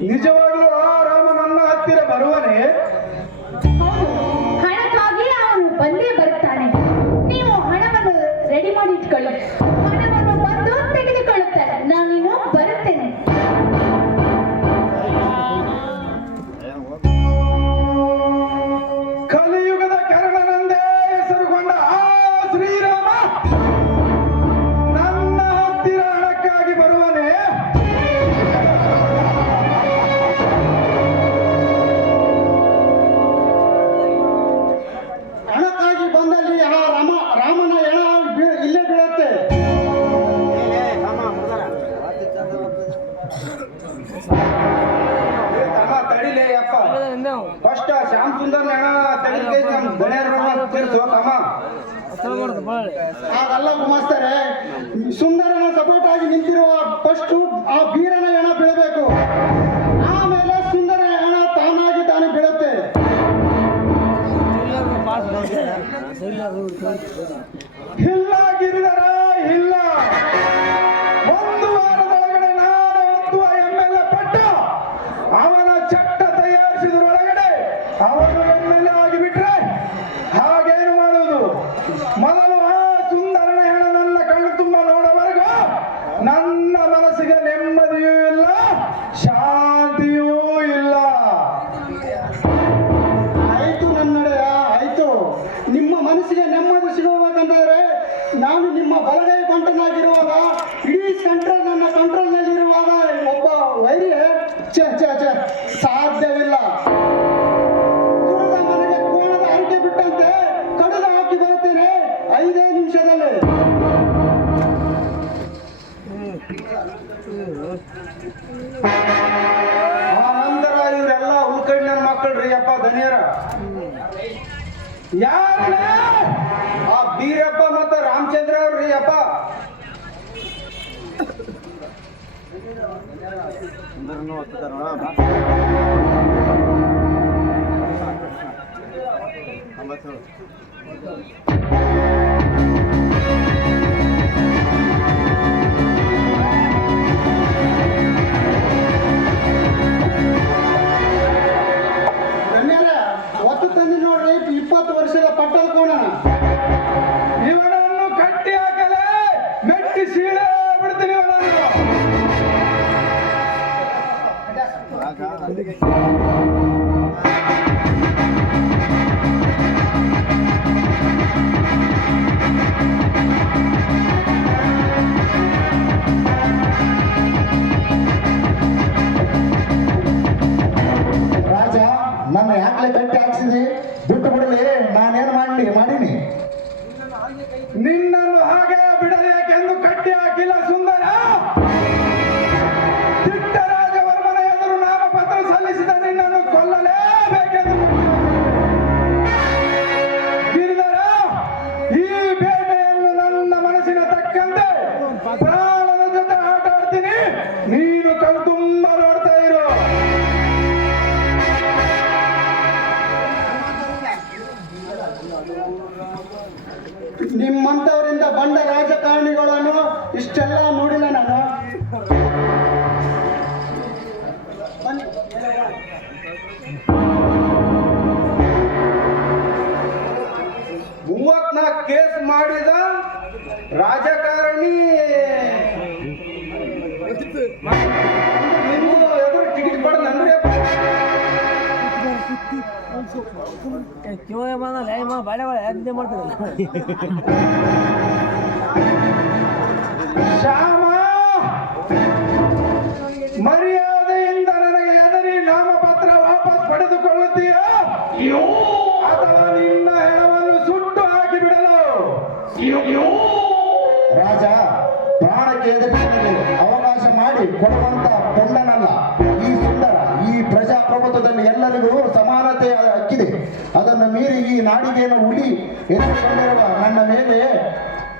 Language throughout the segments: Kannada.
ನಿಜವಾಗ್ಲೂ ಆ ರಾಮ ನನ್ನ ಹತ್ತಿರ ಬರುವನೇ ತಮ್ಮ ಗುಮಾಸ್ತಾರೆ ಸುಂದರನ ಸಪೋರ್ಟ್ ಆಗಿ ನಿಂತಿರುವ ಫಸ್ಟ್ ಆ ಬೀರನ ಹೆಣ ಬೀಳಬೇಕು. ಆಮೇಲೆ ಸುಂದರ ಹೆಣ ತಾನಾಗಿ ತಾನೇ ಬೀಳುತ್ತೆ. ಇಲ್ಲ ಛೆ ಛೆ ಛೆ, ಸಾಧ್ಯವಿಲ್ಲ. ಮನೆಗೆ ಕೋಣದ ಅರಿಕೆ ಬಿಟ್ಟಂತೆ ಕಡಲು ಹಾಕಿ ಬರುತ್ತೇನೆ ಐದೇ ನಿಮಿಷದಲ್ಲಿ. ಆನಂದರ ಇವರೆಲ್ಲ ಉಳ್ಕಣ್ಣ ಮಕ್ಕಳ್ರಿ ಅಪ್ಪ ಧನಿಯರ. ಯಾರ ಆ ಬೀರಪ್ಪ ಮತ್ತು ರಾಮಚಂದ್ರ ಅವ್ರಿ ಅಪ್ಪ. ಒತ್ತು ತಂದಿ ನೋಡ್ರಿ ಇಪ್ಪತ್ತು ವರ್ಷದ ಪಟ್ಟದ ಕೋಣ ಮೂವತ್ನಾಲ್ಕು ಕೇಸ್ ಮಾಡಿದ ರಾಜಕಾರಣಿ. ನೀವು ಎದುರು ಟಿಕೆಟ್ ಪಡೆದ ಅಂದ್ರೆ ಕಿವ ಬಂದಲ್ಲ ಏ ಮಾ ಬಾಳೆ ಬಾಳೆ ಅಥವಾ ನಿನ್ನ ಹೆಣವನ್ನು ಸುಟ್ಟು ಹಾಕಿ ಬಿಡಲು. ರಾಜ ಪ್ರಾಣಕ್ಕೆ ಎದೆಬಿಡಲಿ ಅವಕಾಶ ಮಾಡಿ ಕೊಡುವಂತ ಪೊಂಡನಲ್ಲ ಈ ಸುಂದರ ಈ ಪ್ರಜಾಪ್ರಭುತ್ವದಲ್ಲಿ ಎಲ್ಲರಿಗೂ ಸಮಾನತೆ ಹಕ್ಕಿದೆ. ಅದನ್ನು ಮೀರಿ ಈ ನಾಡಿಗೇನು ಹುಲಿ ಎದುರುಕೊಂಡಿರುವ ನನ್ನ ಮೇಲೆ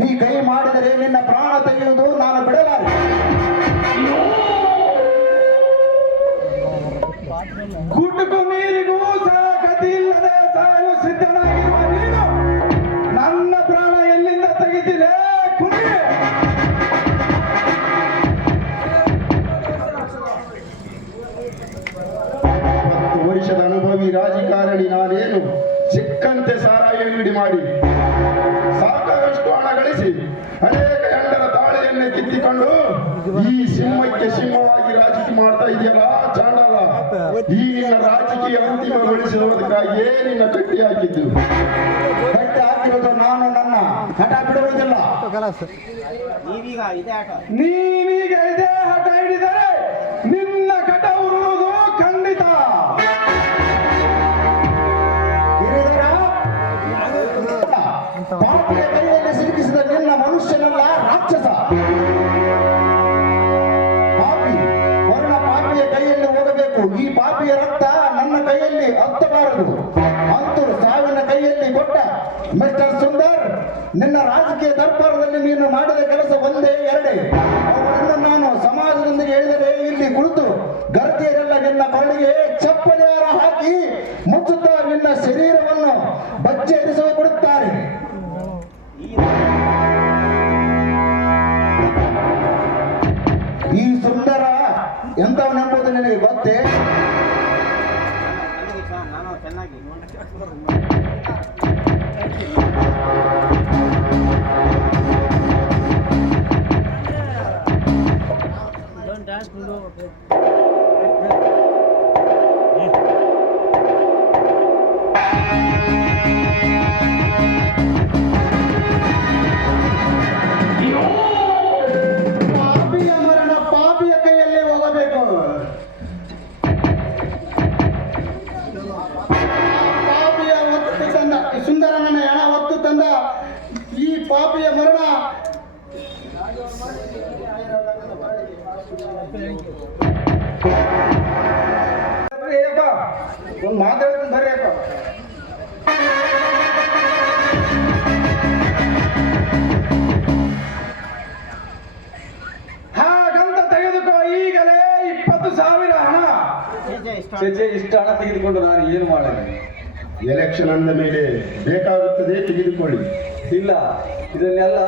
ನೀ ಕೈ ಮಾಡಿದರೆ ನಿನ್ನ ಪ್ರಾಣ ತೆಗೆಯುವುದು ನಾನು ಬಿಡಲಾರೆ. ಗುಡುಗು ವರ್ಷದ ಅನುಭವಿ ರಾಜಕಾರಣಿ ನಾನೇನು ಸಿಕ್ಕಂತೆ ಸಾರಾಯಿ ಬಿಡಿ ಮಾಡಿ. ಸಾಕಷ್ಟು ಹಣ ಗಳಿಸಿ ಅನೇಕ ಹೆಂಡರ ತಾಳಿಯನ್ನೇ ಕಿತ್ತಿಕೊಂಡು ಈ ಸಿಂಹಕ್ಕೆ ಸಿಂಹವಾಗಿ ರಾಜಕೀಯ ಮಾಡ್ತಾ ಇದೆಯಲ್ಲ ಚಾಂಡಾಲ ಈ ನಿನ್ನ ರಾಜಕೀಯ ಏ ನಿನ್ನ ಕಟ್ಟಿ ಹಾಕಿದ್ದು ಕಟ್ಟಿ ಹಾಕಿರೋದು ನಾನು ನನ್ನ. ಹಠ ಬಿಡುವುದಿಲ್ಲ. ನೀವೀಗ ಇದೇ ಹಠ ಹಿಡಿದರೆ ರಕ್ತ ನನ್ನ ಕೈಯಲ್ಲಿ ಹತ್ತಬಾರದು ಅಂತೂ ಸಾವಿನ ಕೈಯಲ್ಲಿ ಕೊಟ್ಟ ಮಿಸ್ಟರ್ ಸುಂದರ್, ನಿನ್ನ ರಾಜಕೀಯ ದರ್ಬಾರದಲ್ಲಿ ನೀನು ಮಾಡಿದ ಕೆಲಸ ಒಂದೇ ಎರಡೇ. ಅವರನ್ನು ನಾನು ಸಮಾಜದೊಂದಿಗೆ ಹೇಳಿದರೆ ಇಲ್ಲಿ ಕುಳಿತು ಗರ್ತಿಯರೆಲ್ಲ ನಿನ್ನ ಕೊರಳಿಗೆ ಚಪ್ಪಲಿಯಾರ ಹಾಕಿ ಮುಚ್ಚುತ್ತಾ ನಿನ್ನ ಶರೀರವನ್ನು ಬಚ್ಚೇರಿಸುವ ಬಿಡುತ್ತಾರೆ ಒಂದು ಮಾತಾಡ್ತೀನಿ ಬರ್ರಿ ಅಪ್ಪ ಹಾಗಂತ ತೆಗೆದುಕೋ ಈಗಲೇ ಇಪ್ಪತ್ತು ಸಾವಿರ ಹಣ. ಇಷ್ಟು ಹಣ ತೆಗೆದುಕೊಂಡು ನಾನು ಏನು ಮಾಡಿದೆ ಎಲೆಕ್ಷನ್ ಅಂದ ಮೇಲೆ ಬೇಕಾಗುತ್ತದೆ ತೆಗೆದುಕೊಳ್ಳಿ. ಇಲ್ಲ, ಇದನ್ನೆಲ್ಲ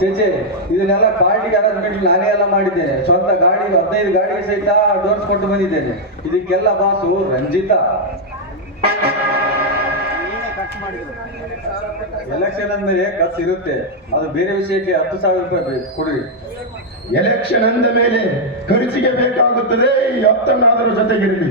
ಚೇಚೆ ಇದನ್ನೆಲ್ಲ ಪಾರ್ಟಿಗೆ ಅರೇಂಜ್ಮೆಂಟ್ ನಾನೇ ಎಲ್ಲ ಮಾಡಿದ್ದೇನೆ. ಸ್ವಂತ ಗಾಡಿ ಹದಿನೈದು ಗಾಡಿಗೆ ಸಹಿತ ಅಡ್ವಾನ್ಸ್ ಕೊಟ್ಟು ಬಂದಿದ್ದೇನೆ. ಇದಕ್ಕೆಲ್ಲ ಬಾಸು ರಂಜಿತ. ಎಲೆಕ್ಷನ್ ಅಂದ್ಮೇಲೆ ಖರ್ಚು ಇರುತ್ತೆ. ಅದು ಬೇರೆ ವಿಷಯಕ್ಕೆ ಹತ್ತು ಸಾವಿರ ರೂಪಾಯಿ ಕೊಡ್ರಿ. ಎಲೆಕ್ಷನ್ ಅಂದ ಮೇಲೆ ಖರ್ಚಿಗೆ ಬೇಕಾಗುತ್ತದೆ ಹತ್ತನ್ನಾದರೂ ಜೊತೆಗಿರಲಿ.